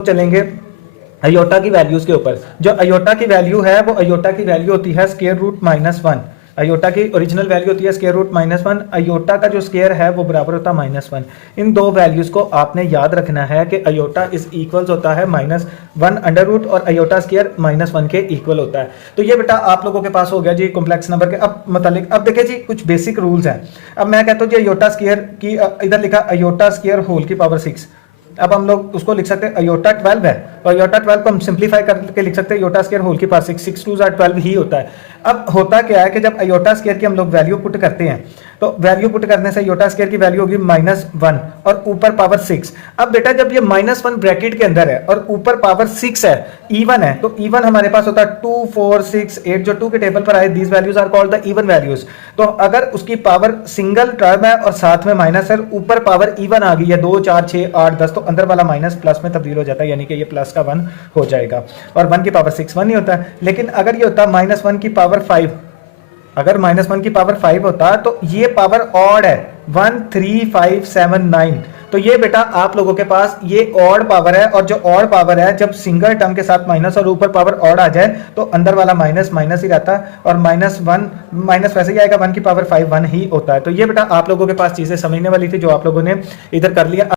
चलेंगे अयोटा की वैल्यूज के ऊपर। जो अयोटा की वैल्यू है वो अयोटा की वैल्यू होती है square root minus one. Iota की ओरिजिनल वैल्यू होती है square root minus one. Iota का जो स्क्वायर है वो बराबर होता है माइनस वन। इन दो वैल्यूज को आपने याद रखना है कि अयोटा इज इक्वल्स होता है माइनस वन अंडर रूट और अयोटा स्क्वायर माइनस वन के इक्वल होता है। तो ये बेटा आप लोगों के पास हो गया जी कॉम्प्लेक्स नंबर के अब मतलब। अब देखिए जी कुछ बेसिक रूल्स हैं। अब मैं कहता हूँ जी अयोटा स्क्वायर की इधर लिखा अयोटा स्क्वायर होल की पावर सिक्स। अब हम लोग उसको लिख सकते हैं अयोटा 12 है और अयोटा 12 को हम सिंप्लीफाई करके लिख सकते हैं अयोटा स्क्वायर होल की पावर सिक्स। सिक्स टू जार 12 ही होता है। अब होता क्या है कि जब अयोटा स्क्वायर की हम लोग वैल्यू पुट करते हैं तो वैल्यू पुट करने से अयोटा स्क्वायर की वैल्यू होगी माइनस वन और ऊपर पावर सिक्स। अब बेटा जब ये माइनस वन ब्रैकेट के अंदर है और ऊपर पावर सिक्स है इवन है तो इवन हमारे पास होता है 2 4 6 8 जो 2 के टेबल पर आए these values are called the even values. तो अगर उसकी पावर सिंगल टर्म है और साथ में माइनस है ऊपर पावर इवन आ गई है 2 4 6 8 10 तो अंदर वाला माइनस प्लस में तब्दील हो जाता है यानी कि ये प्लस का वन हो जाएगा और वन की पावर सिक्स वन ही होता है। लेकिन अगर ये होता माइनस वन की पावर फाइव, अगर माइनस वन की पावर फाइव होता तो ये पावर ऑड है 1 3 5 7 9। तो ये बेटा आप लोगों के पास ये ऑड पावर है और जो ऑड पावर है जब सिंगल टर्म के साथ माइनस और ऊपर पावर ऑड आ जाए तो अंदर वाला माइनस माइनस ही रहता है और माइनस वन माइनस वैसे ही आएगा वन की पावर फाइव वन ही होता है। तो ये बेटा आप लोगों के पास चीजें समझने वाली थी जो आप लोगों ने इधर कर लिया।